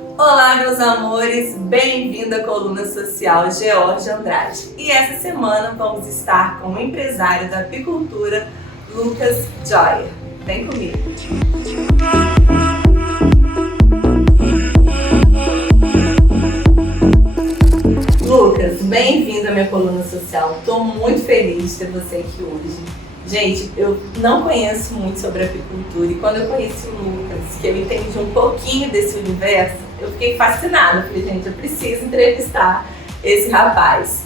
Olá, meus amores, bem-vindo à coluna social Georgia Andrade. E essa semana vamos estar com o empresário da apicultura, Lucas Joyer. Vem comigo. Lucas, bem-vindo à minha coluna social. Estou muito feliz de ter você aqui hoje. Gente, eu não conheço muito sobre apicultura e quando eu conheci o Lucas, que eu entendi um pouquinho desse universo, eu fiquei fascinada. Falei, gente, eu preciso entrevistar esse rapaz.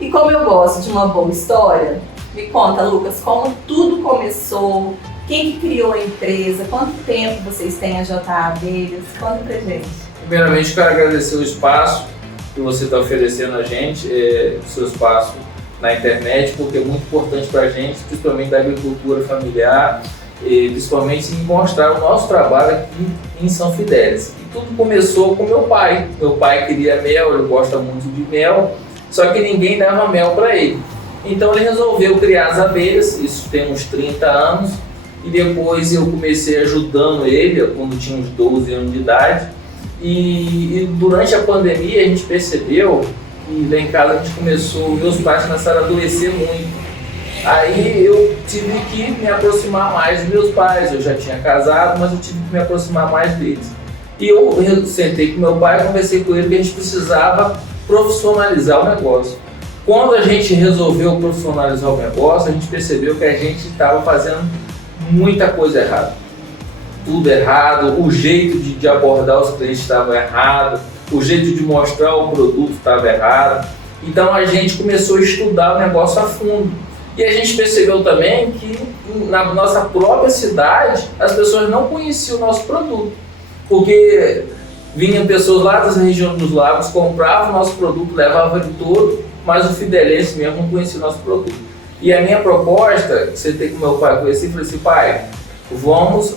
E como eu gosto de uma boa história, me conta, Lucas, como tudo começou, quem que criou a empresa, quanto tempo vocês têm a JA Abelhas, conta pra gente. Primeiramente, quero agradecer o espaço que você está oferecendo a gente, o seu espaço na internet, porque é muito importante para a gente, principalmente da agricultura familiar, e principalmente em mostrar o nosso trabalho aqui em São Fidélis. E tudo começou com meu pai. Meu pai queria mel, ele gosta muito de mel, só que ninguém dava mel para ele. Então ele resolveu criar as abelhas, isso tem uns 30 anos, e depois eu comecei ajudando ele quando tinha uns 12 anos de idade. E durante a pandemia a gente percebeu que lá em casa a gente meus pais começaram a adoecer muito. Aí eu tive que me aproximar mais dos meus pais. Eu já tinha casado, mas eu tive que me aproximar mais deles. E eu sentei com meu pai e conversei com ele que a gente precisava profissionalizar o negócio. Quando a gente resolveu profissionalizar o negócio, a gente percebeu que a gente estava fazendo muita coisa errada. Tudo errado, o jeito de abordar os clientes estava errado, o jeito de mostrar o produto estava errado. Então a gente começou a estudar o negócio a fundo. E a gente percebeu também que na nossa própria cidade as pessoas não conheciam o nosso produto. Porque vinham pessoas lá das regiões dos lagos, compravam o nosso produto, levavam ele todo, mas o fidelense mesmo não conhecia o nosso produto. E a minha proposta, que você tem com meu pai conhecer, eu falei assim, pai, vamos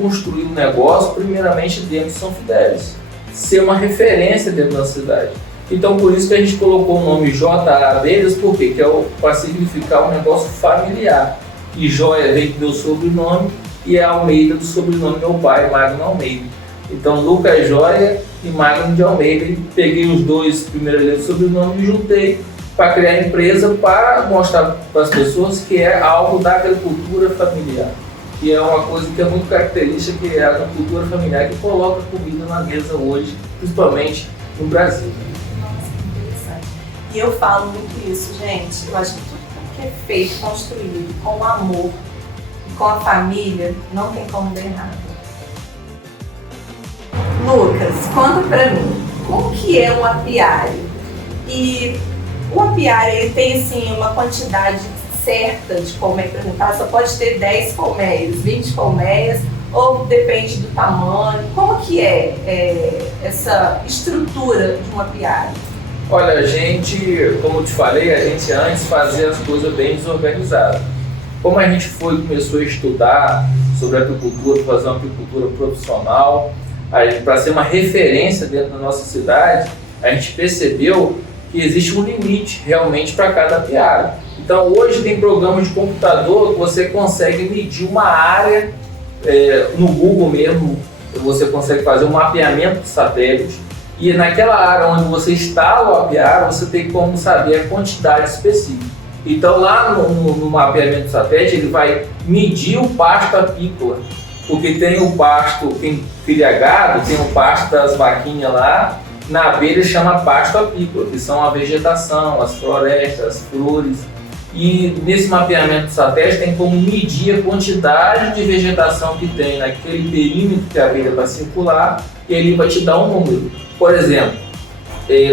construir um negócio primeiramente dentro de São Fidélis, ser uma referência dentro da cidade. Então por isso que a gente colocou o nome JA Abelhas, por quê? Que é para significar um negócio familiar. E Joia vem do meu sobrenome e é Almeida do sobrenome do meu pai, Magno Almeida. Então Lucas Joia e Magno de Almeida. E peguei os dois primeiros letras do sobrenome e juntei para criar a empresa, para mostrar para as pessoas que é algo da agricultura familiar. Que é uma coisa que é muito característica, que é a agricultura familiar que coloca comida na mesa hoje, principalmente no Brasil. Nossa, que interessante. E eu falo muito isso, gente. Eu acho que tudo que é feito, construído com amor e com a família, não tem como dar errado. Lucas, conta pra mim, como que é um apiário? E o apiário, ele tem assim uma quantidade certa de colmeias, por exemplo, ela só pode ter 10 colmeias, 20 colmeias, ou depende do tamanho? Como que é essa estrutura de um apiário? Olha, a gente, como eu te falei, a gente antes fazia as coisas bem desorganizadas. Como a gente começou a estudar sobre apicultura, fazer uma apicultura profissional, para ser uma referência dentro da nossa cidade, a gente percebeu que existe um limite realmente para cada apiário. Então hoje tem programas de computador que você consegue medir uma área, no Google mesmo, você consegue fazer um mapeamento de satélite e naquela área onde você instala o apiário, você tem como saber a quantidade específica. Então lá no mapeamento de satélite ele vai medir o pasto apícola, porque tem o pasto, quem cria gado, tem o pasto das vaquinhas lá, na abelha chama pasto apícola, que são a vegetação, as florestas, as flores. E nesse mapeamento de satélite tem como medir a quantidade de vegetação que tem naquele perímetro que a abelha vai circular e ele vai te dar um número. Por exemplo,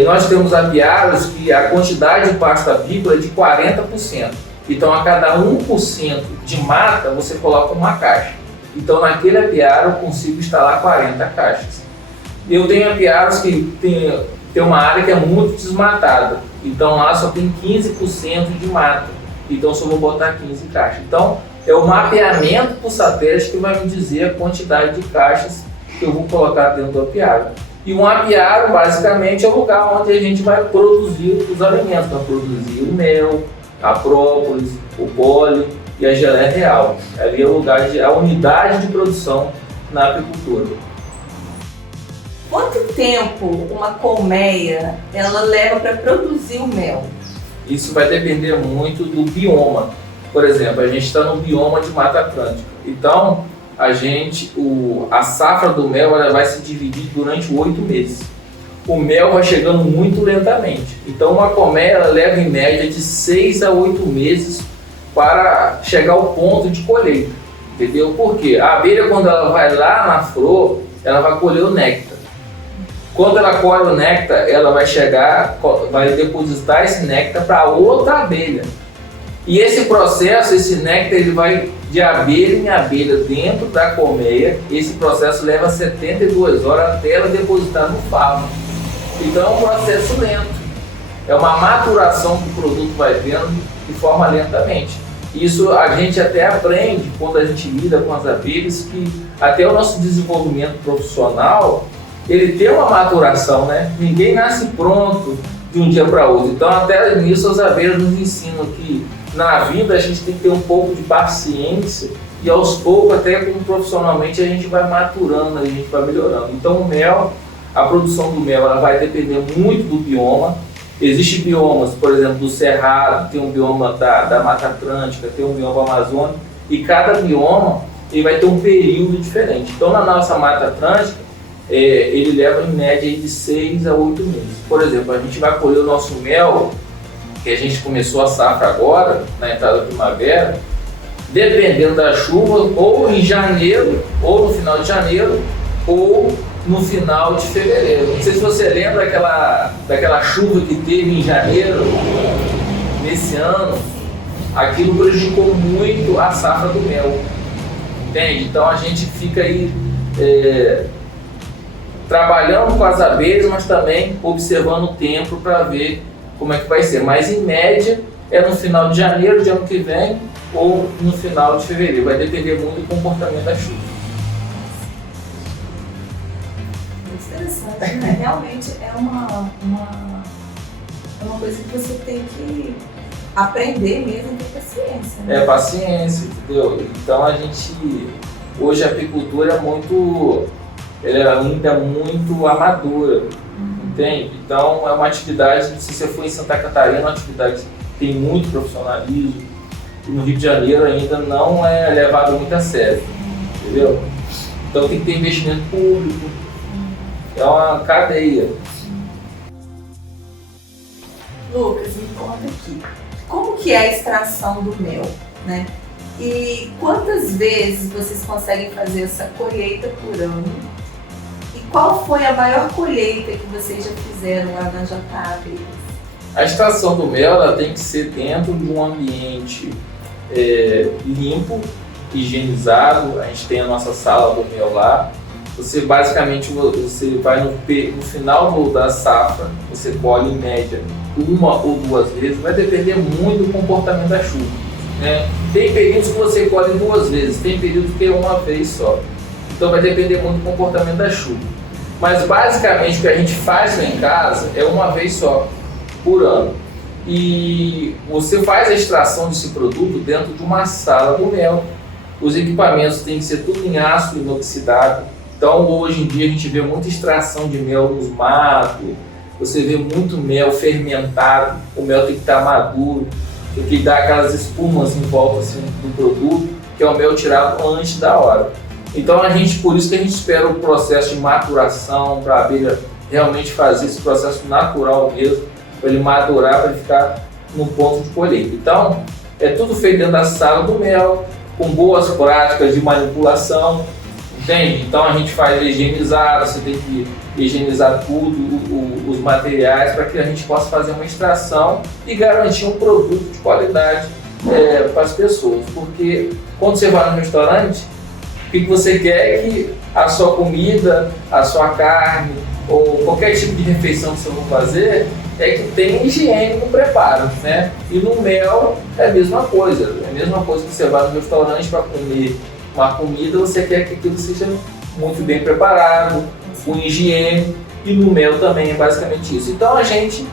nós temos apiários que a quantidade de pasto apícola é de 40%. Então a cada 1% de mata você coloca uma caixa. Então naquele apiário eu consigo instalar 40 caixas. Eu tenho apiários que tem uma área que é muito desmatada. Então lá só tem 15% de mata. Então só vou botar 15 caixas. Então é o mapeamento por satélite que vai me dizer a quantidade de caixas que eu vou colocar dentro do apiário. E um apiário basicamente é o lugar onde a gente vai produzir os alimentos. Vai produzir o mel, a própolis, o pólen e a geleia real. Ali é o lugar a unidade de produção na apicultura. Quanto tempo uma colmeia ela leva para produzir o mel? Isso vai depender muito do bioma. Por exemplo, a gente está no bioma de Mata Atlântica. Então, a safra do mel ela vai se dividir durante 8 meses. O mel vai chegando muito lentamente. Então, uma colmeia ela leva em média de 6 a 8 meses para chegar ao ponto de colheita. Entendeu? Por quê? A abelha, quando ela vai lá na flor, ela vai colher o néctar. Quando ela colhe o néctar, ela vai depositar esse néctar para outra abelha. E esse processo, esse néctar, ele vai de abelha em abelha dentro da colmeia. Esse processo leva 72 horas até ela depositar no favo. Então é um processo lento. É uma maturação que o produto vai tendo de forma lentamente. Isso a gente até aprende quando a gente lida com as abelhas, que até o nosso desenvolvimento profissional, ele tem uma maturação, né? Ninguém nasce pronto de um dia para outro. Então até nisso as abelhas nos ensinam que na vida a gente tem que ter um pouco de paciência e aos poucos, até como profissionalmente, a gente vai maturando, a gente vai melhorando. Então o mel, a produção do mel, ela vai depender muito do bioma. Existem biomas, por exemplo, do Cerrado, tem um bioma da Mata Atlântica, tem um bioma amazônico, e cada bioma ele vai ter um período diferente. Então na nossa Mata Atlântica, ele leva em média de 6 a 8 meses. Por exemplo, a gente vai colher o nosso mel, que a gente começou a safra agora, na entrada da primavera, dependendo da chuva, ou em janeiro, ou no final de janeiro, ou no final de fevereiro. Não sei se você lembra daquela chuva que teve em janeiro, nesse ano, aquilo prejudicou muito a safra do mel. Entende? Então a gente fica aí trabalhando com as abelhas, mas também observando o tempo para ver como é que vai ser. Mas em média é no final de janeiro de ano que vem ou no final de fevereiro. Vai depender muito do comportamento da chuva. Interessante, né? Realmente é uma coisa que você tem que aprender mesmo, ter paciência, né? É paciência, entendeu? Então hoje a apicultura ela é ainda muito amadora, entende? Então é uma atividade, se você for em Santa Catarina, é uma atividade que tem muito profissionalismo, e no Rio de Janeiro ainda não é levado muito a sério, entendeu? Então tem que ter investimento público. É uma cadeia. Lucas, me conta aqui, como que é a extração do mel, né? E quantas vezes vocês conseguem fazer essa colheita por ano? E qual foi a maior colheita que vocês já fizeram lá na JA? A extração do mel ela tem que ser dentro de um ambiente limpo, higienizado. A gente tem a nossa sala do mel lá. Você basicamente vai no final da safra, você colhe em média 1 ou 2 vezes, vai depender muito do comportamento da chuva, né? Tem períodos que você colhe 2 vezes, tem períodos que é 1 vez só. Então vai depender muito do comportamento da chuva. Mas basicamente o que a gente faz lá em casa é 1 vez só por ano. E você faz a extração desse produto dentro de uma sala do mel. Os equipamentos têm que ser tudo em aço inoxidável. Então hoje em dia a gente vê muita extração de mel nos matos, você vê muito mel fermentado, o mel tem que estar maduro, tem que dar aquelas espumas em volta assim, do produto, que é o mel tirado antes da hora. Então por isso que a gente espera o processo de maturação, para a abelha realmente fazer esse processo natural mesmo, para ele madurar, para ele ficar no ponto de colheita. Então é tudo feito dentro da sala do mel, com boas práticas de manipulação. Entende? Então a gente faz higienizar, você tem que higienizar tudo, os materiais, para que a gente possa fazer uma extração e garantir um produto de qualidade para as pessoas. Porque quando você vai no restaurante, o que você quer é que a sua comida, a sua carne ou qualquer tipo de refeição que você for fazer é que tenha higiene no preparo, né? E no mel é a mesma coisa. É a mesma coisa que você vai no restaurante para comer uma comida, você quer que aquilo seja muito bem preparado, com higiene, e no mel também é basicamente isso. Então a gente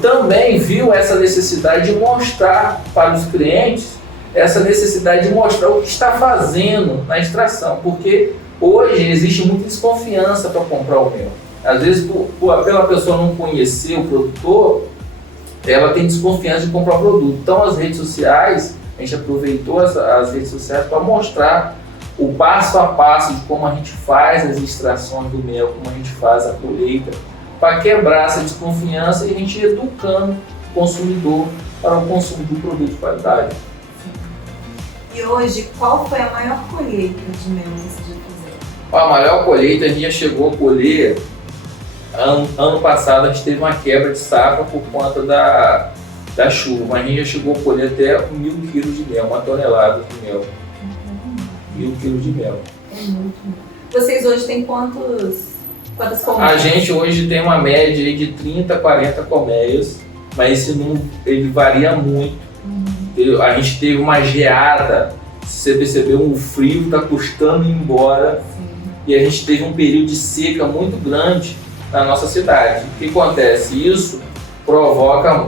também viu essa necessidade de mostrar para os clientes, essa necessidade de mostrar o que está fazendo na extração, porque hoje existe muita desconfiança para comprar o mel. Às vezes, pela pessoa não conhecer o produtor, ela tem desconfiança de comprar o produto. Então, as redes sociais, a gente aproveitou as redes sociais para mostrar o passo a passo de como a gente faz as extrações do mel, como a gente faz a colheita, para quebrar essa desconfiança e a gente ir educando o consumidor para o consumo do produto de qualidade. E hoje, qual foi a maior colheita de mel que você já fez? A maior colheita a gente já chegou a colher. Ano passado a gente teve uma quebra de safra por conta da chuva, mas a gente já chegou a colher até 1.000 quilos de mel, 1 tonelada de mel. 1.000 quilos de mel. É muito mel. Vocês hoje têm quantas colmeias? A gente hoje tem uma média aí de 30, 40 colmeias, mas esse número ele varia muito. A gente teve uma geada, se você percebeu, o frio está custando ir embora. Sim. E a gente teve um período de seca muito grande na nossa cidade. O que acontece? Isso provoca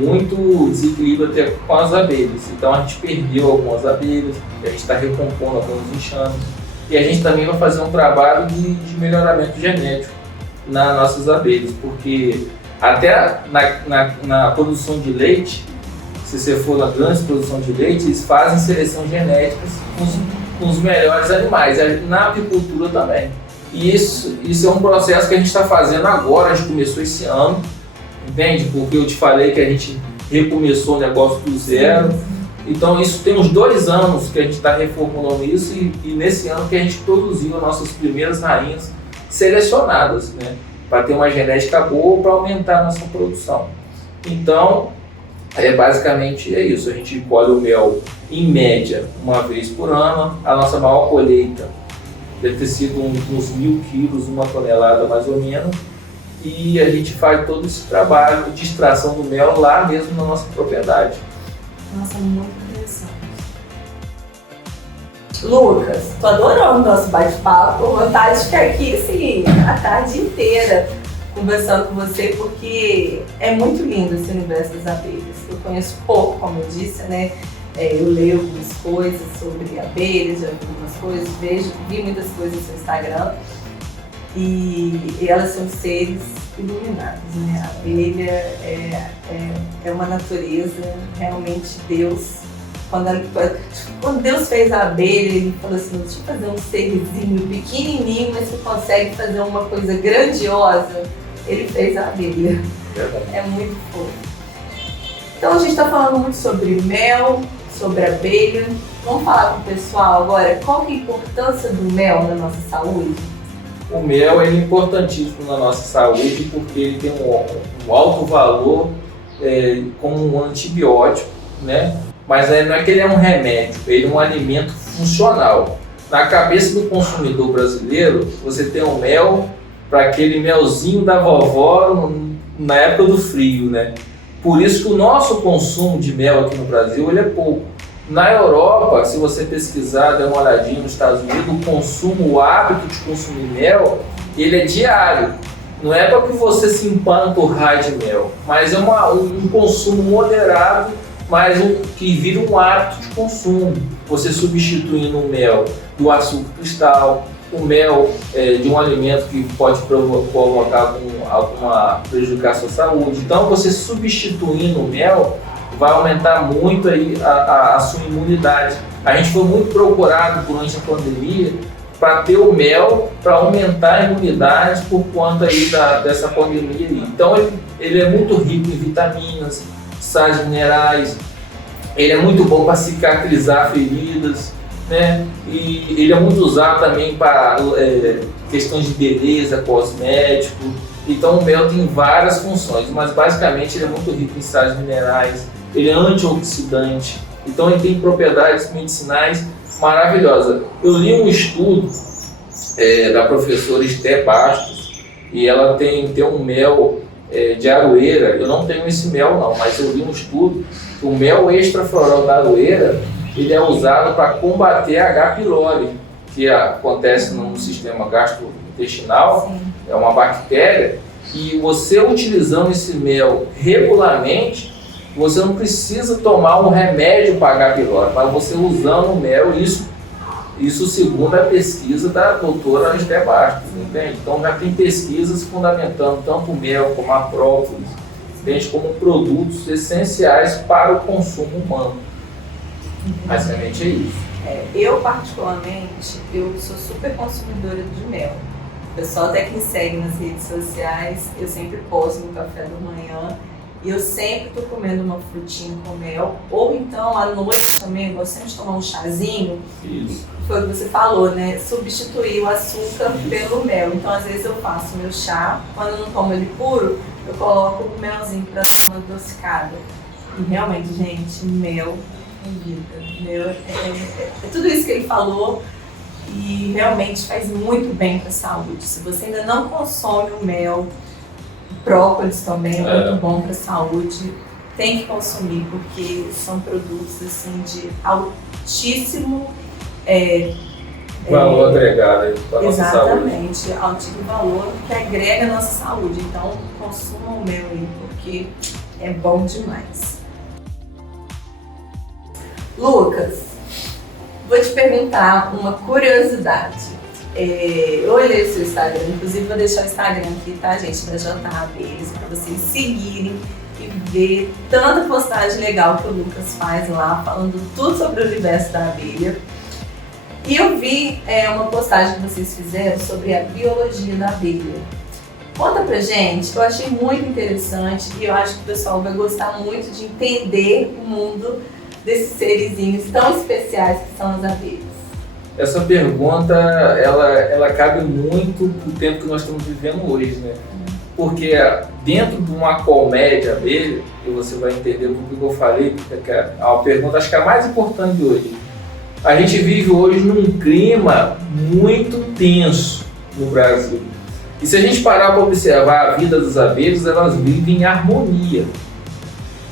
muito desequilíbrio até com as abelhas. Então a gente perdeu algumas abelhas, a gente está recompondo alguns enxames. E a gente também vai fazer um trabalho de melhoramento genético nas nossas abelhas, porque até na produção de leite, se você for na grande produção de leite, eles fazem seleção genética com os melhores animais, na apicultura também. E isso é um processo que a gente está fazendo agora, a gente começou esse ano, entende? Porque eu te falei que a gente recomeçou o negócio do zero. Então isso tem uns 2 anos que a gente está reformulando isso e nesse ano que a gente produziu as nossas primeiras rainhas selecionadas, né? Para ter uma genética boa para aumentar a nossa produção. Então, basicamente é isso. A gente colhe o mel em média uma vez por ano. A nossa maior colheita deve ter sido uns 1.000 quilos, 1 tonelada mais ou menos. E a gente faz todo esse trabalho de extração do mel lá mesmo na nossa propriedade. Nossa, muito interessante. Lucas, tô adorando o nosso bate-papo. Tô com vontade de ficar aqui assim, a tarde inteira conversando com você, porque é muito lindo esse universo das abelhas. Eu conheço pouco, como eu disse, né? Eu leio algumas coisas sobre abelhas, já vi algumas coisas, vi muitas coisas no Instagram. E elas são seres iluminados, né? A abelha é uma natureza, realmente Deus. Quando Deus fez a abelha, ele falou assim, deixa eu fazer um serzinho pequenininho, mas que consegue fazer uma coisa grandiosa. Ele fez a abelha. É muito fofo. Então a gente está falando muito sobre mel, sobre abelha. Vamos falar com o pessoal agora, qual que é a importância do mel na nossa saúde? O mel é importantíssimo na nossa saúde porque ele tem um alto valor como um antibiótico, né? Mas não é que ele é um remédio, ele é um alimento funcional. Na cabeça do consumidor brasileiro, você tem o mel para aquele melzinho da vovó na época do frio, né? Por isso que o nosso consumo de mel aqui no Brasil ele é pouco. Na Europa, se você pesquisar, der uma olhadinha nos Estados Unidos, o consumo, o hábito de consumir mel, ele é diário. Não é para que você se empanturrar de mel, mas é um consumo moderado, mas que vira um hábito de consumo. Você substituindo o mel do açúcar cristal, o mel de um alimento que pode provocar prejudicar a sua saúde. Então, você substituindo o mel, vai aumentar muito aí a sua imunidade. A gente foi muito procurado durante a pandemia para ter o mel para aumentar a imunidade por conta aí dessa pandemia. Então ele é muito rico em vitaminas, sais minerais, ele é muito bom para cicatrizar feridas, né? E ele é muito usado também para questões de beleza, cosmético. Então o mel tem várias funções, mas basicamente ele é muito rico em sais minerais, ele é antioxidante, então ele tem propriedades medicinais maravilhosas. Eu li um estudo da professora Esté Bastos e ela tem um mel de aroeira. Eu não tenho esse mel não, mas eu li um estudo que o mel extrafloral da aroeira ele é usado para combater a H. pylori, que acontece no sistema gastrointestinal. Sim. É uma bactéria, e você utilizando esse mel regularmente, você não precisa tomar um remédio para H. pylori, mas você usando o mel, isso Isso segundo a pesquisa da doutora Anisté Bastos, entende? Então já tem pesquisas fundamentando tanto o mel como a própolis, entende? Como produtos essenciais para o consumo humano. Basicamente é isso. Eu particularmente, eu sou super consumidora de mel. O pessoal até que me segue nas redes sociais, eu sempre posto no café da manhã. E eu sempre tô comendo uma frutinha com mel, ou então à noite também, eu gosto sempre de tomar um chazinho. Isso. Foi o que você falou, né? Substituir o açúcar pelo mel. Então, às vezes eu faço meu chá, quando eu não tomo ele puro, eu coloco o melzinho pra dar uma adocicada. E realmente, gente, mel é vida. Mel é tudo isso que ele falou e realmente faz muito bem pra saúde. Se você ainda não consome o mel, própolis também é muito bom para a saúde, tem que consumir porque são produtos assim de altíssimo valor agregado para a nossa saúde. Exatamente, altíssimo valor que agrega a nossa saúde. Então consumam o mel aí porque é bom demais. Lucas, vou te perguntar uma curiosidade. Eu olhei o seu Instagram, inclusive vou deixar o Instagram aqui, tá, gente, da JA Abelhas, para vocês seguirem e ver tanta postagem legal que o Lucas faz lá, falando tudo sobre o universo da abelha. E eu vi uma postagem que vocês fizeram sobre a biologia da abelha. Conta pra gente, eu achei muito interessante e eu acho que o pessoal vai gostar muito de entender o mundo desses serizinhos tão especiais que são as abelhas. Essa pergunta, ela cabe muito pro tempo que nós estamos vivendo hoje, né? Porque dentro de uma colmeia de abelha, e você vai entender o que eu falei, porque é a pergunta acho que é a mais importante de hoje. A gente vive hoje num clima muito tenso no Brasil. E se a gente parar para observar a vida das abelhas, elas vivem em harmonia.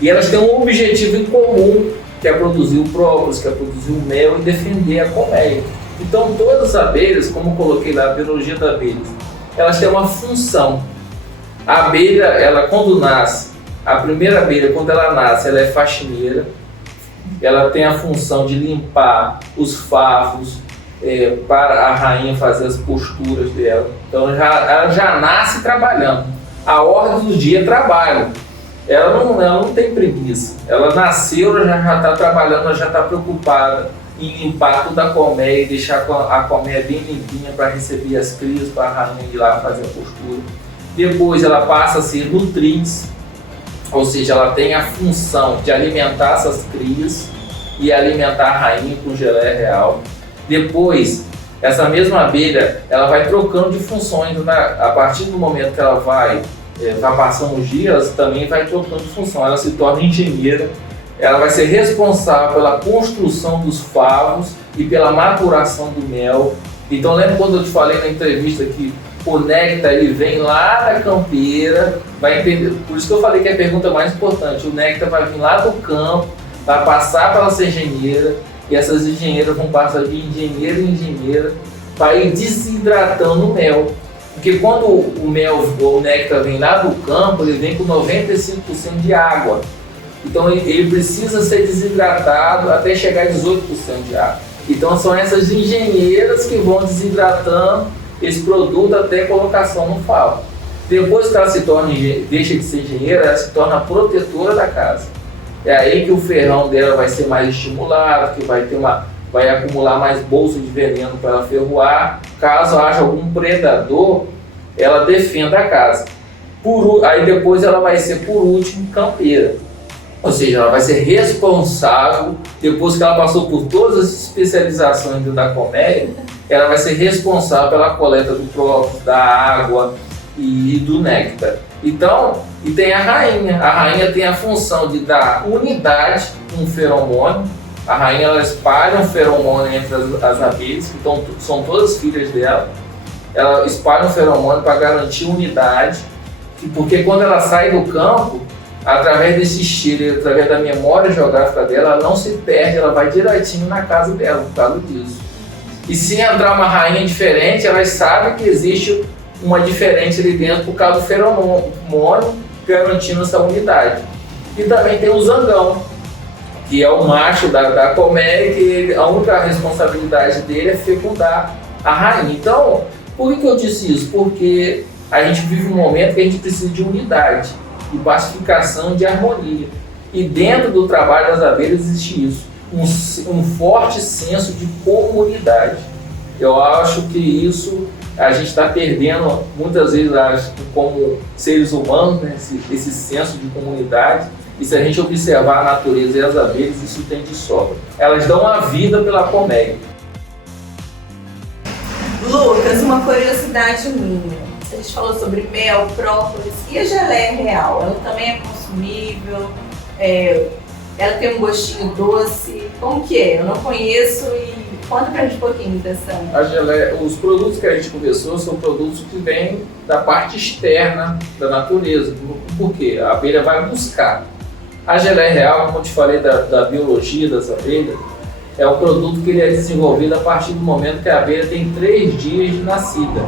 E elas têm um objetivo em comum, que é produzir o própolis, que é produzir o mel e defender a colmeia. Então todas as abelhas, como eu coloquei lá, a biologia das abelhas, elas têm uma função. A abelha, ela quando nasce, a primeira abelha quando ela nasce, ela é faxineira, ela tem a função de limpar os favos para a rainha fazer as posturas dela. Então ela já nasce trabalhando. A ordem do dia é trabalho. Ela não tem preguiça. Ela nasceu, ela já está trabalhando, ela já está preocupada em limpar toda a colmeia e deixar a colmeia bem limpinha para receber as crias, para a rainha ir lá fazer a postura. Depois ela passa a ser nutriz, ou seja, ela tem a função de alimentar essas crias e alimentar a rainha com geleia real. Depois, essa mesma abelha, ela vai trocando de funções, a partir do momento que ela vai passando os dias, também vai trocando de função. Ela se torna engenheira, ela vai ser responsável pela construção dos favos e pela maturação do mel. Então lembra quando eu te falei na entrevista que o néctar ele vem lá da campeira, vai entender, por isso que eu falei que é a pergunta mais importante, o néctar vai vir lá do campo, vai passar pela engenheira, e essas engenheiras vão passar de engenheira em engenheira para ir desidratando o mel. Porque quando o mel ou o néctar vem lá do campo, ele vem com 95% de água. Então ele precisa ser desidratado até chegar a 18% de água. Então são essas engenheiras que vão desidratando esse produto até a colocação no favo. Depois que ela deixa de ser engenheira, ela se torna protetora da casa. É aí que o ferrão dela vai ser mais estimulado, que vai acumular mais bolsa de veneno para ela ferroar. Caso haja algum predador, ela defenda a casa. Aí depois ela vai ser, por último, campeira. Ou seja, ela vai ser responsável, depois que ela passou por todas as especializações dentro da colmeia, ela vai ser responsável pela coleta do própolis, da água e do néctar. Então, e tem a rainha tem a função de dar unidade com o feromônio. A rainha ela espalha um feromônio entre as abelhas, então são todas filhas dela. Ela espalha um feromônio para garantir unidade, porque quando ela sai do campo, através desse cheiro, através da memória geográfica dela, ela não se perde, ela vai direitinho na casa dela, por causa disso. E se entrar uma rainha diferente, elas sabem que existe uma diferente ali dentro por causa do feromônio, garantindo essa unidade. E também tem o zangão, que é o macho da colmeia, que a única responsabilidade dele é fecundar a rainha. Então, por que eu disse isso? Porque a gente vive um momento que a gente precisa de unidade, de pacificação, de harmonia. E dentro do trabalho das abelhas existe isso, um forte senso de comunidade. Eu acho que isso a gente está perdendo muitas vezes como seres humanos, né? esse senso de comunidade. E se a gente observar a natureza e as abelhas, isso tem de sobra. Elas dão a vida pela colmeia. Lucas, uma curiosidade minha. A gente falou sobre mel, própolis e a geleia real. Ela também é consumível? Ela tem um gostinho doce? Como que é? Eu não conheço e conta pra gente um pouquinho dessa... A geleia, os produtos que a gente conversou são produtos que vêm da parte externa da natureza. Por quê? A abelha vai buscar. A geleia real, como eu te falei da biologia das abelhas, é um produto que ele é desenvolvido a partir do momento que a abelha tem 3 dias de nascida.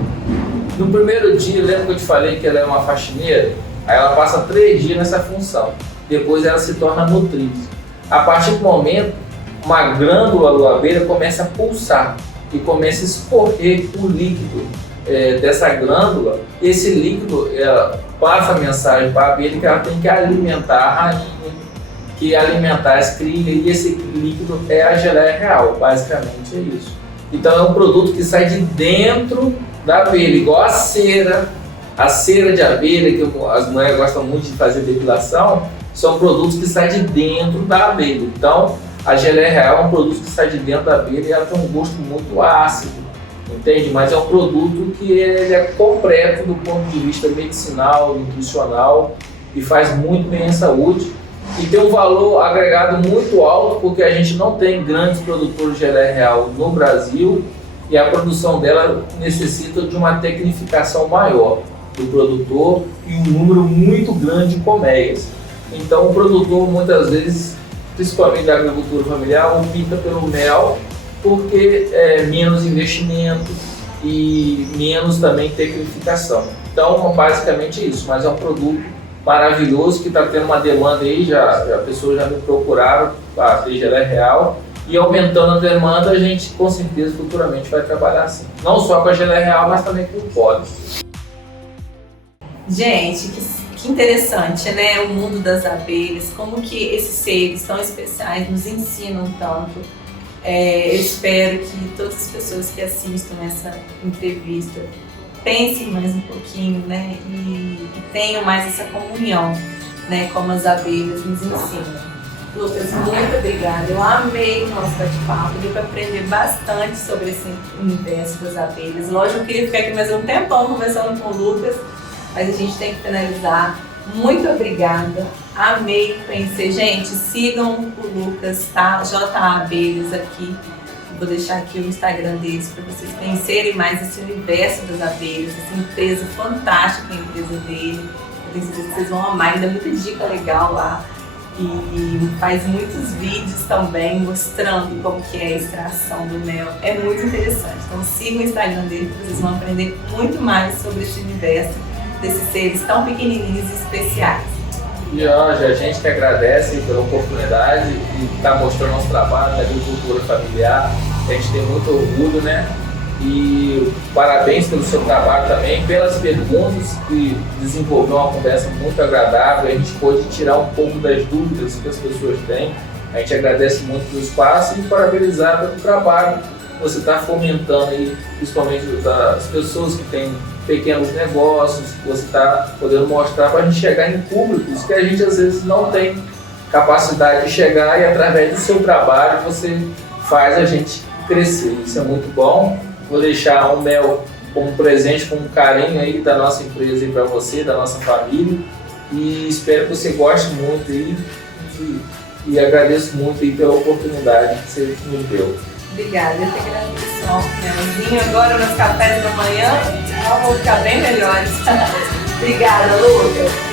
No primeiro dia, lembra que eu te falei que ela é uma faxineira? Aí ela passa 3 dias nessa função. Depois ela se torna nutriz. A partir do momento, uma glândula da abelha começa a pulsar e começa a escorrer o líquido dessa glândula. Esse líquido passa a mensagem para a abelha que ela tem que alimentar a rainha, que alimentar as crias, e esse líquido é a geleia real, basicamente é isso. Então é um produto que sai de dentro da abelha, igual a cera de abelha, que as mulheres gostam muito de fazer depilação, são produtos que saem de dentro da abelha. Então a geleia real é um produto que sai de dentro da abelha e ela tem um gosto muito ácido, entende? Mas é um produto que ele é completo do ponto de vista medicinal, nutricional e faz muito bem à saúde. E tem um valor agregado muito alto, porque a gente não tem grandes produtores de geleia real no Brasil e a produção dela necessita de uma tecnificação maior do produtor e um número muito grande de colmeias. Então o produtor muitas vezes, principalmente da agricultura familiar, opta pelo mel porque é menos investimento e menos também tecnificação. Então basicamente isso, mas é um produto maravilhoso que está tendo uma demanda aí, já pessoas já me procuraram para ter geleia real, e aumentando a demanda a gente com certeza futuramente vai trabalhar assim. Não só com a geleia real, mas também com o pólen. Gente, que interessante, né? O mundo das abelhas, como que esses seres tão especiais nos ensinam tanto. Eu espero que todas as pessoas que assistam essa entrevista pensem mais um pouquinho, né, e tenham mais essa comunhão, né, como as abelhas nos ensinam. Lucas, muito obrigada. Eu amei o nosso bate-papo, deu para aprender bastante sobre esse universo das abelhas. Lógico, eu queria ficar aqui mais um tempão conversando com o Lucas, mas a gente tem que finalizar. Muito obrigada, amei conhecer. Gente, sigam o Lucas, tá? JA Abelhas aqui. Vou deixar aqui o Instagram deles para vocês conhecerem mais esse universo das abelhas, essa empresa fantástica, a empresa dele. Eu tenho certeza que vocês vão amar, ainda muita dica legal lá. E faz muitos vídeos também mostrando como que é a extração do mel. É muito interessante. Então sigam o Instagram dele, que vocês vão aprender muito mais sobre esse universo desses seres tão pequenininhos e especiais. E Jorge, a gente que agradece pela oportunidade de estar mostrando nosso trabalho na agricultura familiar. A gente tem muito orgulho, né? E parabéns pelo seu trabalho também, pelas perguntas que desenvolveu uma conversa muito agradável. A gente pôde tirar um pouco das dúvidas que as pessoas têm. A gente agradece muito pelo espaço e parabenizar pelo trabalho que você está fomentando aí, principalmente das pessoas que têm pequenos negócios, que você está podendo mostrar para a gente chegar em públicos que a gente às vezes não tem capacidade de chegar, e através do seu trabalho você faz a gente crescer. Isso é muito bom. Vou deixar um mel como presente, com um carinho aí da nossa empresa e para você, da nossa família, e espero que você goste muito aí, e agradeço muito aí pela oportunidade que você nos deu. Obrigada, eu que agradeço o melzinho agora nos cafés da manhã, vão ficar bem melhores. Obrigada, Lucas.